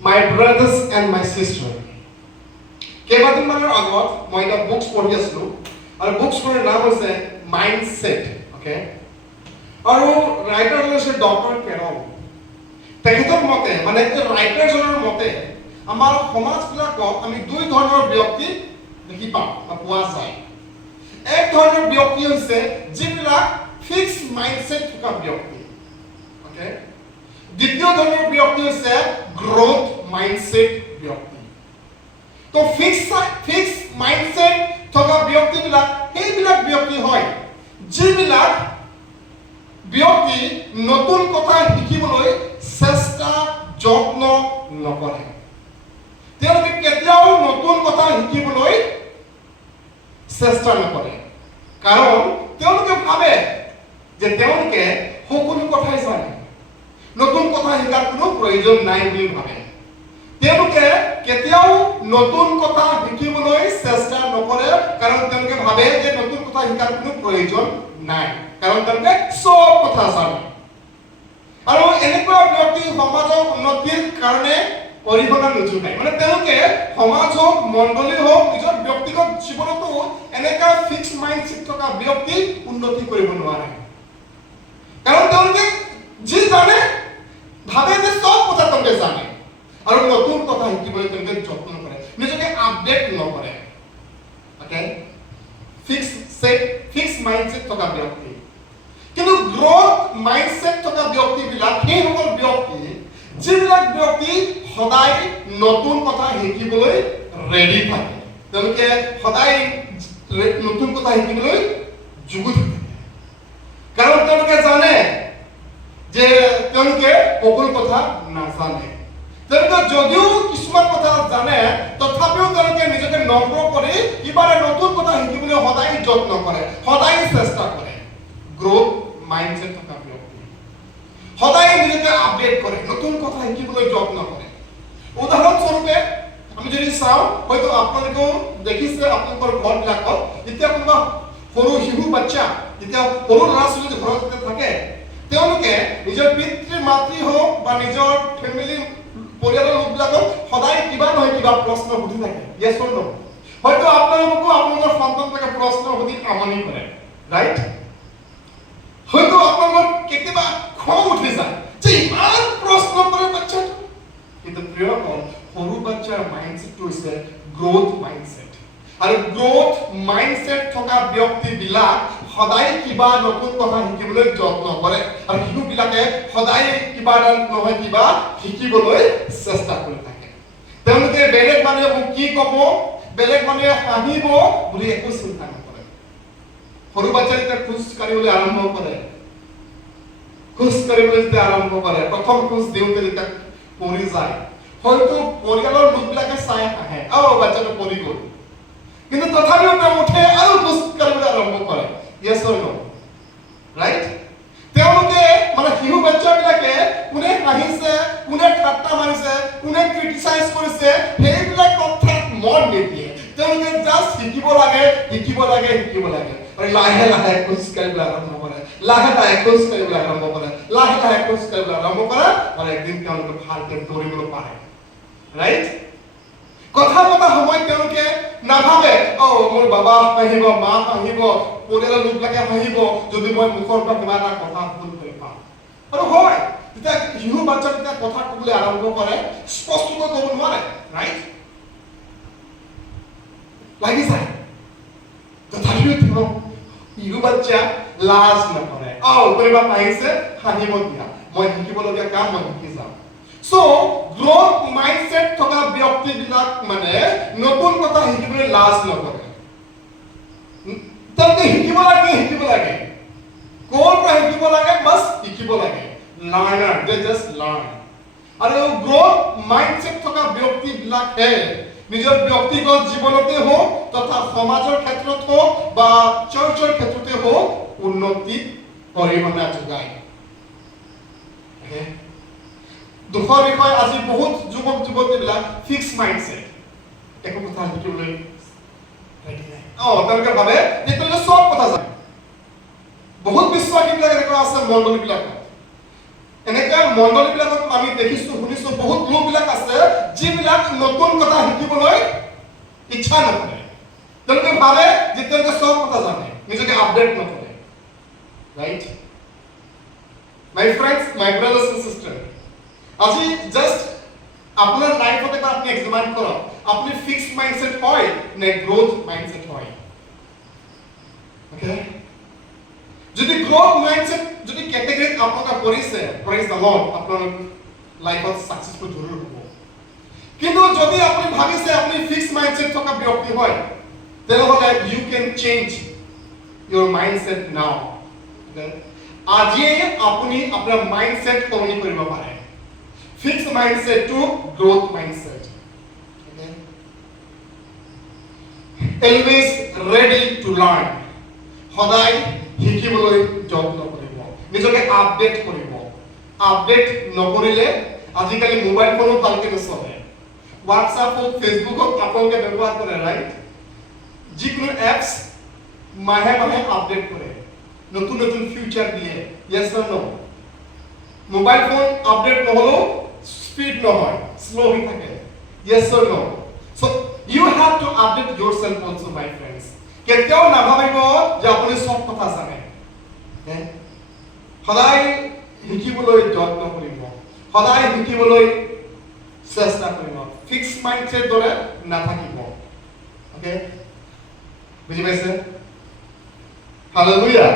My brothers and my sister. কেইবাদিন মানৰ আগত মই এটা বুকছ পঢ়ি আছিলোঁ আৰু বুকছখনৰ নাম হৈছে মাইণ্ডছেট অ'কে আৰু ৰাইটাৰ হৈছে ডক্টৰ কেৰল তেখেতৰ মতে মানে ৰাইটাৰজনৰ মতে আমাৰ সমাজবিলাকত আমি দুই ধৰণৰ ব্যক্তি দেখি পাওঁ বা পোৱা যায় এক ধৰণৰ ব্যক্তি হৈছে যিবিলাক ফিক্স মাইণ্ডছেট থকা ব্যক্তি অ'কে দ্বিতীয় ধৰণৰ ব্যক্তি হৈছে গ্ৰোথ মাইণ্ডছেট ব্যক্তি তো ফিক্স মাইণ্ডছেট থকা ব্যক্তিবিলাক সেইবিলাক ব্যক্তি হয় যিবিলাক ব্যক্তি নতুন কথা শিকিবলৈ চেষ্টা যত্ন নকৰে তেওঁলোকে কেতিয়াও নতুন কথা শিকিবলৈ চেষ্টা নকৰে কাৰণ তেওঁলোকে ভাবে যে তেওঁলোকে সকলো কথাই জানে নতুন কথা শিকাৰ কোনো প্ৰয়োজন নাই বুলি ভাবে তেওঁলোকে কেতিয়াও নতুন কথা শিকিবলৈ চেষ্টা নকৰে কাৰণ তেওঁলোকে ভাবে যে নতুন কথা শিকাৰ কোনো প্ৰয়োজন নাই কাৰণ তেওঁলোকে সব কথা জানে আৰু এনেকুৱা ব্যক্তি সমাজৰ উন্নতিৰ কাৰণে অৰিহণা নোযোগায় মানে তেওঁলোকে সমাজ হওক মণ্ডলী হওক নিজৰ ব্যক্তিগত জীৱনতো এনেকা ফিক্স মাইণ্ডছেট থকা ব্যক্তি উন্নতি কৰিব নোৱাৰে কাৰণ তেওঁলোকে যি জানে ভাবে যে সব কথা তেওঁলোকে জানে আৰু নতুন কথা শিকিবলৈ তেওঁলোকে যত্ন কৰে নিজকে আপডেট নকৰে অ'কে ফিক্স মাইণ্ডছেট থকা ব্যক্তি কিন্তু গ্ৰোথ মাইণ্ডছেট থকা ব্যক্তিবিলাক সেইসকল ব্যক্তি যিবিলাক ব্যক্তি সদায় নতুন কথা শিকিবলৈ ৰেডি থাকে তেওঁলোকে সদায় নতুন কথা শিকিবলৈ যুগুত থাকে কাৰণ তেওঁলোকে জানে যে তেওঁলোকে সকলো কথা নাজানে তেওঁলোকে যদিও কিছুমান কথা জানে তথাপিও তেওঁলোকে নিজকে নম্ৰ কৰি কিবা নতুন কথা শিকিবলৈ সদায় যত্ন কৰে সদায় চেষ্টা কৰে গ্ৰোথ মাইণ্ডছেট থকা ব্যক্তি সদায় নিজকে আপডেট কৰে নতুন কথা শিকিবলৈ যত্ন কৰে উদাহৰণস্বৰূপে আমি যদি চাওঁ হয়তো আপোনালোকেও দেখিছে আপোনালোকৰ ঘৰবিলাকত যেতিয়া কোনোবা সৰু শিশু বাচ্চা যেতিয়া সৰু ল'ৰা ছোৱালী ঘৰত থাকে তেওঁলোকে নিজৰ পিতৃ মাতৃ হওক বা নিজৰ ফেমিলি পৰিয়ালৰ লোকবিলাকক সদায় কিবা নহয় কিবা প্ৰশ্ন সুধি থাকে ইয়েছ অৰ নো হয়তো আপোনালোকো আপোনালোকৰ সন্তানবিলাকে প্ৰশ্ন সুধি আমনি কৰে ৰাইট হয়তো আপোনালোকৰ কেতিয়াবা খং উঠি যায় যে ইমান প্ৰশ্ন কৰে বাচ্চাটো কিন্তু প্ৰিয়সকল সৰু বাচ্চাৰ মাইণ্ডছেটটো হৈছে গ্ৰোথ মাইণ্ডছেট আৰু গ্ৰোথ মাইণ্ডছেট থকা ব্যক্তিবিলাক সদায় কিবা নতুন কথা শিকিবলৈ যত্ন কৰে আৰু শিশুবিলাকে সদায় কিবা নহয় কিবা শিকিবলৈ চেষ্টা কৰি থাকে তেওঁলোকে বেলেগ মানুহে কি ক'ব বেলেগ মানুহে হাঁহিব বুলি একো চিন্তা নকৰে সৰু বাচ্চাই যেতিয়া খোজ কাঢ়িবলৈ আৰম্ভ কৰে প্ৰথম খোজ দিওঁতে যেতিয়া পৰি যায় হয়তো পৰিয়ালৰ লোকবিলাকে চাই হাঁহে বাচ্চাটো পৰি গ'ল কিন্তু তথাপিও তেওঁ উঠে আৰু খোজ কাঢ়িবলৈ আৰম্ভ কৰে yes or no right তেওঁলোকে মানে শিশু বাচ্চাবিলাকে কোনে হাঁহিছে কোনে ঠাট্টা মাৰিছে কোনে ক্ৰিটিসাইজ কৰিছে সেইবিলাক কথাত মন নিদিয়ে তেওঁলোকে জাষ্ট শিকিব লাগে আৰু লাহে লাহে খোজ কাঢ়িবলৈ আৰম্ভ কৰে আৰু একদিন তেওঁলোকে ভালকৈ দৌৰিবলৈ পাৰে ৰাইট কথা পতা সময়ত তেওঁলোকে নাভাবে মোৰ বাবা হাঁহিব মা হাঁহিব পৰিয়ালৰ লোকবিলাকে হাঁহিব যদি মই মুখৰ পৰা কিবা এটা কথা ভুল কৰি পাওঁ আৰু হয় যেতিয়া শিশু বাচ্চা যেতিয়া কথা ক'বলৈ আৰম্ভ কৰে স্পষ্টকৈ ক'ব নোৱাৰে ৰাইট লাগি যায় তথাপিও তেওঁ শিশু বাচ্চা লাজ নকৰে কোনোবা আহিছে হাঁহিব দিয়া মই শিকিবলগীয়া কাম মই শিকি যাম So, growth mindset থকা ব্যক্তিবিলাক মানে নতুন কথা শিকিবলৈ লাজ নকৰে তেওঁলোকে শিকিব লাগে ক'ৰ পৰা শিকিব লাগে বাছ শিকিব লাগে লাৰ্নাৰ they just learn আৰু গ্ৰোথ মাইণ্ডছেট থকা ব্যক্তিবিলাকে নিজৰ ব্যক্তিগত জীৱনতে হওক তথা সমাজৰ ক্ষেত্ৰত হওক বা চাৰ্চৰ ক্ষেত্ৰতে হওক উন্নতিত অৰিহণা যোগায় দুখৰ বিষয় আজি বহুত যুৱক যুৱতীবিলাক ফিক্স মাইণ্ডছেট একো কথা শিকিবলৈ ৰেডি নাই তেওঁলোকে ভাবে যে তেওঁলোকে সব কথা জানে বহুত বিশ্বাসীবিলাক এনেকুৱা আছে মণ্ডলীবিলাকত এনেকুৱা মণ্ডলীবিলাকত আমি দেখিছো শুনিছো বহুত লোকবিলাক আছে যিবিলাক নতুন কথা শিকিবলৈ ইচ্ছা নকৰে তেওঁলোকে ভাবে যে তেওঁলোকে সব কথা জানে নিজকে আপডেট নকৰে right my friends my brothers and sister আজি জাস্ট আপোনাৰ লাইফতে আপনি এক্সামিন কৰক আপনি ফিক্সড মাইন্ডসেট হয় নে গ্ৰোথ মাইন্ডসেট হয় ওকে যদি গ্ৰোথ মাইন্ডসেট যদি ক্যাটাগৰি আপনাৰা কৰিছে প্রেজ দ্য লর্ড আপনার লাইফত সাকসেসফুল জরুর হ'ব কিন্তু যদি আপনি ভাবিছে আপনি ফিক্সড মাইন্ডসেট থকা ব্যক্তি হয় তেনেহলে you can change your mindset now okay আজি আপনি আপনার মাইন্ডসেট সলনি কৰিব পাৰে fixed mindset to growth mindset okay always ready to learn সদায় শিকিবলৈ যত্ন কৰিব নিজকে আপডেট কৰিব আপডেট নকৰিলে আজিকালি মোবাইল ফোনো ভালকে নচলে WhatsApp ও Facebook ও আপোনালোকে ব্যৱহাৰ কৰে ৰাইট যিকোনো এপস মাহে মাহে আপডেট কৰে নতুন নতুন ফিউচাৰ দিয়ে yes or no mobile phone update নহলেও স্পিড নহয় স্লো হৈ থাকে yes or no so you have to update yourself also my friends কেতিয়াও নাভাবিব যে আপুনি সব কথা জানে সদায় শিকিবলৈ যত্ন কৰিব সদায় শিকিবলৈ চেষ্টা কৰিব ফিক্স মাইন্ডসেট দৰে নাথাকিব ওকে বুজি পাইছে হালেলুয়া